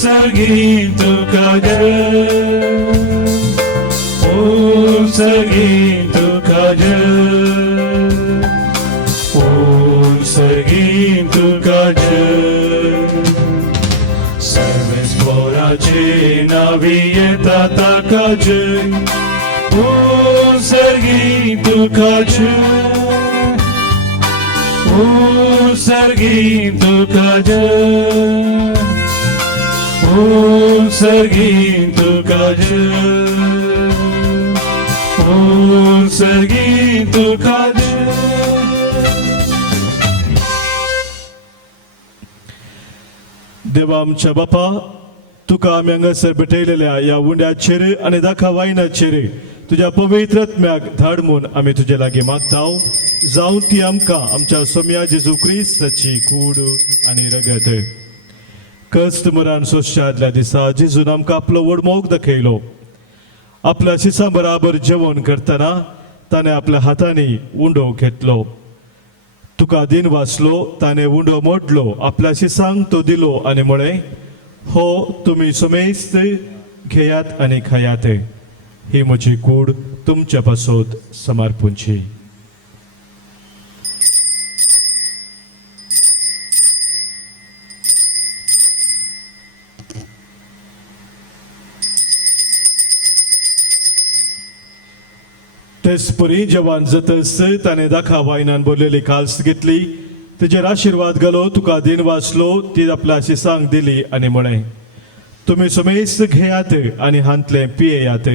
सर्गी तुका जय सर्गी तुका जय सर्गी तुका जय सर्वेस्पोराचे नावी येता ताका जय सर्गी तुका जय सर्गी तुका जय सर्गी तुका जय सर्गी तुका जय. देवा आमच्या बापा तुका आमी हांगासर भेटयलेल्या या उंड्याचेर आनी दाखा वायनाचेर तुज्या पवित्र आत्म्याक धाडमून आमी तुजे लागीं मागताव जावं ती आमकां आमच्या सोम्या जेजू क्रिस्ताची कूड आनी रगत. कस्त मरान सोश्या आदल्या दिसा जेजून आमकां आपलो व्हड मोग दाखयलो. आपल्या शिसा बराबर जेवण करतना ताणें आपल्या हातांनी उंडो घेतलो. तुका दिन वाचलो ताने उंडो मोडलो आपल्याशी सांग तो दिलो आणि मुळे हो तुम्ही सुमेस्त घेयात आणि खायात ही म्हजी कूड तुमच्या पासोत समर्पूंची. तेचपरी जेवण जातस ताने दाखा वायनान बोललेली काल्स घेतली तेजेर आशीर्वाद घालो तुका दिन वाचलो ती आपल्याशी सांग दिली आणि म्हणे तुम्ही सुमेस्त घेयात आणि हांतले पियेयात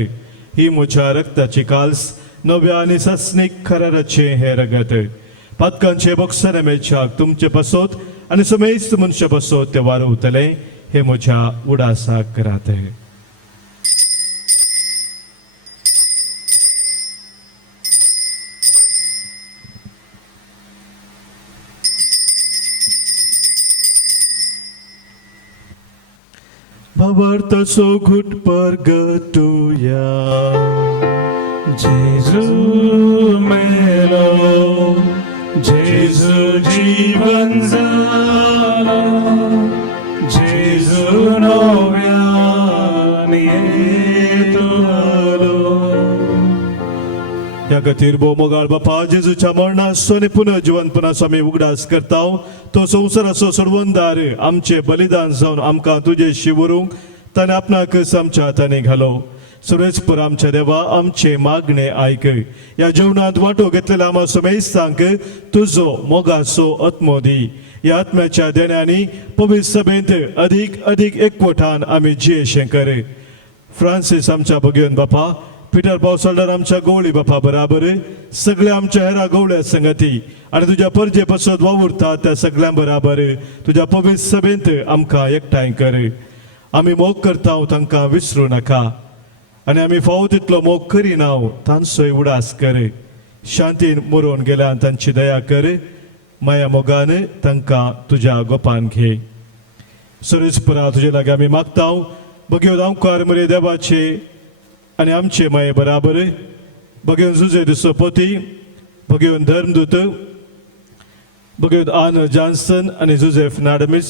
ही म्हज्या रक्ताची काल्स नव्या आणि सस्नीक खराराचे हे रगत पातकांचे बक्षाने मेळच्याक तुमचे पासोत आणि सुमेस्त मनशा पासोत ते वारवतले हे म्हज्या उडासाक करात. Babartaso good purgatoria. जेजू मेलो जेजू जीवन झाला जेजू नव्याने येतो आलो. या खातीर भोव मोगाळ बापा जेजूच्या मरणाचो आनी पुनर्जीवनपणाचो आमी उगडास करता. तो संवसाराचो सोडवणदार आमचे बलिदान जावन आमकां तुजे शिवरूंक ताणें आपणाक आमच्या हातांनी घालो. सुरेशपर आमच्या देवा आमचे मागणे आयक. या जेवणात वांटो घेतलेल्या आमा सुमेस्तांक तुजो मोगाचो आत्मो दी. या आत्म्याच्या देण्यांनी पवित्र सभेंत अदीक अदीक एकवटान आमी जियेशें कर. फ्रांसीस आमच्या भगियन बापा पिटर पावसाळदार आमच्या गवळी बापा बराबर सगळ्या आमच्या हेरा गवळ्या संगती आणि तुझ्या परजे पासत वावुरता त्या सगळ्यां बराबर तुझ्या पवित्र सभेंत आमकां एकठांय कर. आमी मोग करता तांकां विसरूं नाका आनी आमी फावो तितलो मोग करिना तांचोय उडास कर. शांतीन मरोवन गेल्यान तांची दया कर. माया मोगान तांकां तुज्या गोपान घे. सुरेशपरा तुजे लागीं आमी मागता भगयो दांवकार मरे देवाचे आणि आमचे माये बराबर भगवन जुजे दिसोपोती भगवन धर्मदूत भगवन आन जॉन्सन आणि जुजेफ नाडमिस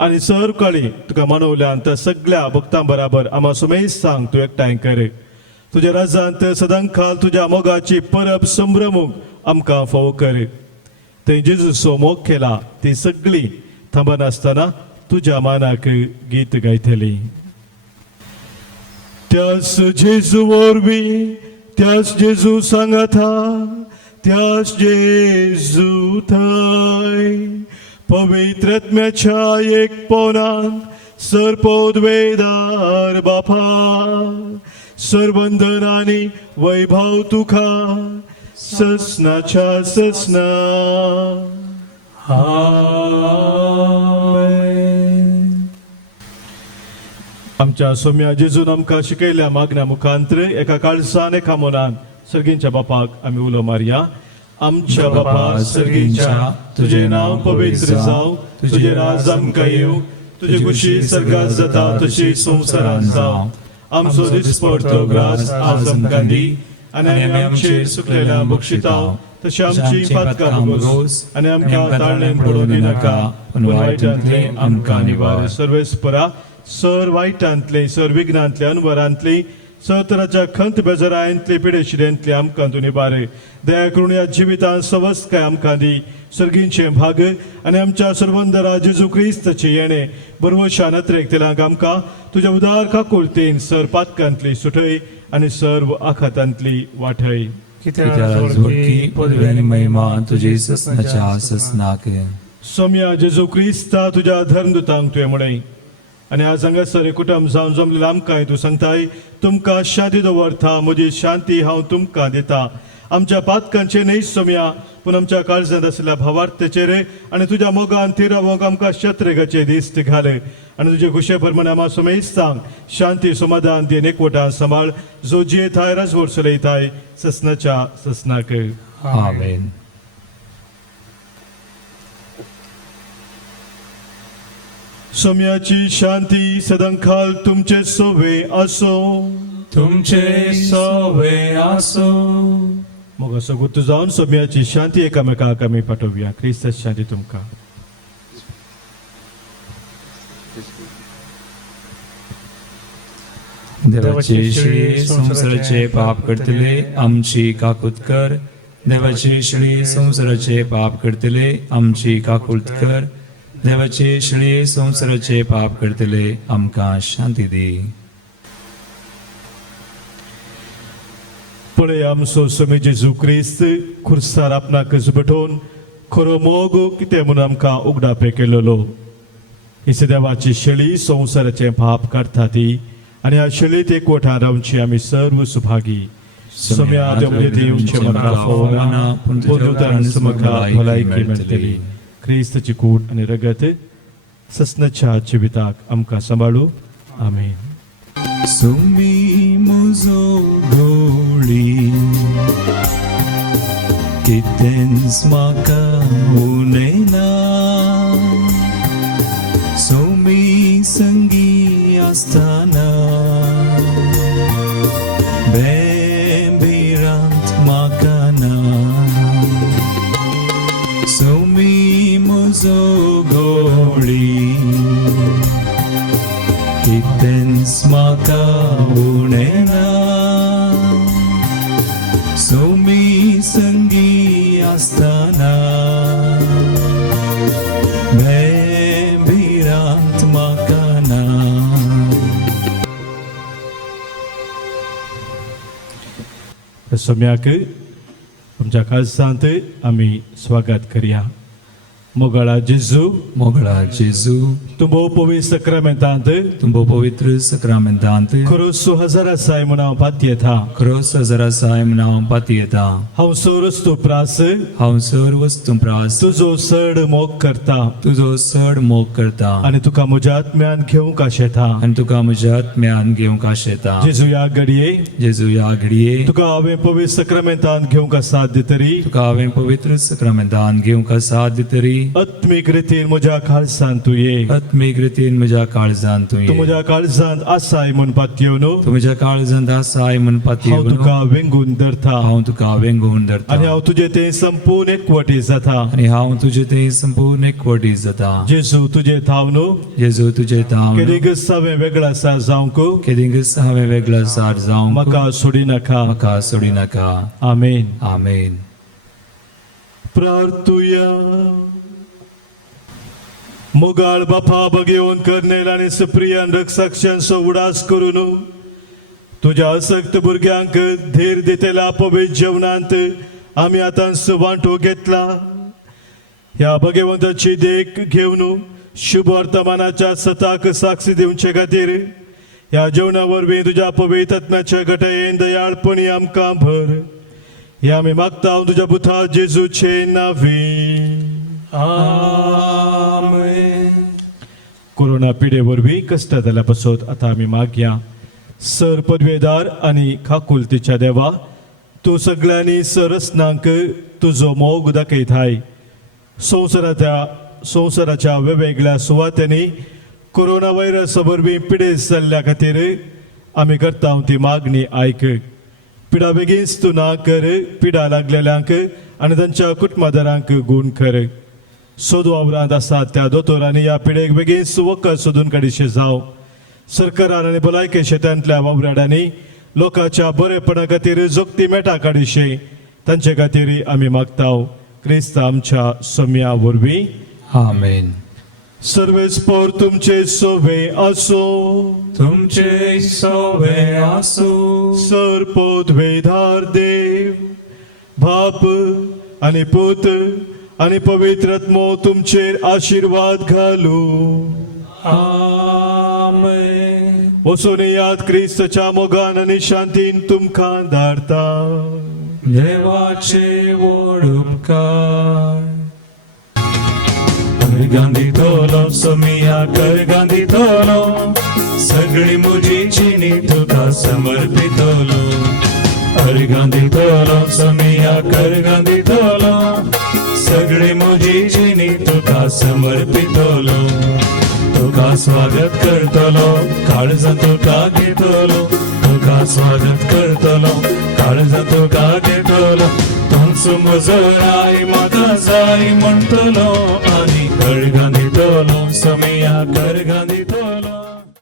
आणि सर काळी तुका मानवल्यान त्या सगळ्या भक्तां बराबर आमा सुमेस सांग तू एकठांय कर. तुज्या राजांत सदांकाल तुज्या मोगाची परब संभ्रमूक आमकां फावो कर. थंय जेजूचो मोग केला ती सगळी थांबनासतना तुज्या मानाक गीत गायतली. त्यास जेजू वरवीं त्यास जेजू सांगाता त्यास जेजू थंय पवित्र आत्म्याच्या एक पोनान सरपोदवेदार बापा सर्वंदन आनी वैभव तुका ससनाच्या ससना. आमच्या सोम्या जेजून आमकां शिकयल्या मागण्या मुखांतर एका काळसान एका मनान सर्गींच्या बापाक आमी उलो मारया. आमच्या बापा सर्गींच्या तुझे नाव पवित्र जाव तुझे राज आमकां येव तुझे खुशी सर्गात जाता तशी संवसारांत जाव. आमचो दिसपडतो ग्रास आज आमकां दी आनी आमी आमचेर सुकलेल्या बक्षिताव तशी आमची पातकां रोस आनी आमकां ताळणेन पडोवंक दिनाका पूण वायटांतले आमकां निवार. सर्वेस्परा सर वायटांतले सर विघ्नांतले अनवरांतली सर तराच्या खंत बेजारांतली पिडेशिरेंतली आमकां तूं निबार. दया करून या जिवितांत सवस्काय आमकां दी. सर्गींचे भाग आनी आमच्या सर्वंदरा जेजू क्रिस्ताचे येणे बरवशा नत्रेक तेलांक आमकां तुज्या उदार काकुळतेन सर पातकांतली सुटय आनी सर्व आखातांतली वाटय. कित्याक जोडकी पदवी आनी महिमा तुजे ससनाच्या ससनाक. सोम्या जेजू क्रिस्ता तुज्या धर्मदुतांक तुवें म्हणय आनी आज हांगासर कुटुंब जावन जमलेले आमकांय तूं सांगताय तुमकां शांती दवरता म्हजी शांती हांव तुमकां दिता. आमच्या पातकांचे न्हय सोम्या पूण आमच्या काळजांत आशिल्ल्या भावार्थतेचेर आनी तुज्या मोगान ती रावोंक आमकां शत्रेगाचे दिश्ट घाल आनी तुजे खुशे प्रमाणे आमा सुमेस्तांक शांती समाधान दी एकवटान सांबाळ जो जियेताय राजवट चलयताय ससनाच्या ससनाक. आमेन. सोम्याची शांती सदांकाल तुमचे सोवे असो. तुमचे सवे आसो. मग असं गुर्तू जाऊन सोम्याची शांती एकामेकाक आमी पाठवूया. क्रिस्त शांती तुमकां. देवाचे शिळे संसाराचे पाप करतले आमची काकुत कर. देवाचे शिळे संसाराचे पाप करतले आमची काकुत कर. देवाचे शिळे संसाराचे पाप करतले आमकां शांती दी. पळय आमचो सोमी जेजू क्रिस्त खुर्सार आपणाक झुबटोवन खरो मोग कितें म्हणून आमकां उगडापे केलेलो. हिचे देवाची शेळी संसाराचे पाप काडटा ती आनी ह्या शेळीत एकवटान रावची आमी सर्व सुभागी. सोम्या देवळे दिवचे म्हाका फोवना पूण उतरान समका भलायकी मेळटली. क्रिस्ताची कूड आनी रगत ससनाच्या जिविताक आमकां सांबाळू. आमेन. सुमी मुजो गोळी कितेंच म्हाका उलयना. सुमी संगी आसतना बेबिरांत म्हाका ना. सुमी मुजो गोळी कितेंच म्हाका उलयना. सुमी संगी आसतना बेबिरांत म्हाका ना. सोम्याक आमच्या काळजांत आमी स्वागत करया. मोगळा जेजू मोगळा जेजू तुंबो पवित्र सक्रामेंतांत तुंबो पवित्र सक्रामेंतांत खरो सुहजार आसाय म्हूण हांव पातयेता. खरोस हजर आसाय म्हूण हांव पातयेता. हांव सर्वस्तू प्रास हांव सर्व वस्तू प्रास तुजो चड मोग करता तुजो चड मोग करता आनी तुका म्हज्या आत्म्यान घेवंक आशेता. आनी तुका म्हज्या आत्म्यान घेवंक आशेता. जेजू ह्या घडये जेजू ह्या घडये तुका हांवें पवित्र सक्रामेंतांत घेवंक साध्य तरी तुका हांवें पवित्र सक्रामेंतान घेवंक साध्य तरी आत्मीक रितीन म्हज्या काळजांत तूं ये. आत्मीक रितीन म्हज्या काळजांत तूं तूं ये. म्हज्या काळजांत आसाय म्हूण पातयेवन तूं म्हज्या काळजांत आसाय म्हूण हांव पातयेवन तुका वेंगून धरता हांव तुका वेंगून धरता. आनी हांव तुजें तें संपूर्ण एकवटी जाता. आनी हांव तुजें तें संपूर्ण एकवटी जाता. जेजू तुजें थाव न्हू जेजू तुजें थाव केदींगच हांवें वेगळा आसा जावंक केदींगच हांवें वेगळा सार जावंक म्हाका सोडी नाका. म्हाका सोडी नाका. आमेन. आमेन. प्रार्थुया. मोगाळ बापा बगेवन करनेल आनी सुप्रियान रक्षाक्षांचो उडास करून तुज्या असक्त भुरग्यांक धीर दितेल्या पवित्र जेवणांत आमी आतां वांटो घेतला. ह्या भगवंताची देख घेवन शुभ वर्तमानाच्या सताक साक्षी दिवचे खातीर ह्या जेवणा वरवीं तुज्या पवित्र आत्म्याच्या घटयेन दयाळपणी आमकां भर. हे आमी मागता तुज्या पुता जेजूचे नांवी. आमेन. कोरोना पिडे वरवीं कश्ट जाल्या पासत आतां आमी मागया. सर पदवेदार आनी खाकुलतेच्या देवा तूं सगळ्यांनी सरस्नांक तुजो मोग दाखयताय. संवसाराच्या वेगवेगळ्या सुवातांनी कोरोना व्हायरस वरवीं पिडेस जाल्ल्या खातीर आमी करता ती मागणी आयक. पिडा बेगीनच तूं ना कर. पिडा लागलेल्यांक आनी तांच्या कुटुंबादारांक गूण कर. सोदू वावरांत आसात त्या दोतोरांनी ह्या पिडेक बेगीन वखद सोदून काडिशे जावं. सरकारान आनी भलायकी क्षेत्रांतल्या वावराडांनी लोकांच्या बरेपणा खातीर जोगती मेटा काडिशे तांचे खातीर आमी मागता. क्रिस्त आमच्या सोम्या वरवीं. आमेन. सर्वेस्पर तुमचे सोवे आसो. तुमचे सोवे आसो. सरपदवेदार देव बाप आनी पूत आनी पवित्र आत्मो तुमचेर आशीर्वाद घालू. आमेन. वचून याद क्रिस्ताच्या मोगान आनी शांतीन तुमकां धाडटा. देवाचे व्हड उपकार. करगांदी तोलो सोमिया करगांदी तोलो सगळी म्हजी जिणी तुका समर्पितलो. करगांदी तोलो सोमिया करगांदी तोलो सगळी म्हजी जिणी तुका समर्पितलो. तुका स्वागत करतलो काळजां तुका घेतलो. तुका स्वागत करतलो काळजां तुका घेतलो. सुमजराय माता जाय म्हणटलो आनी कळगां दितलो समिया करगां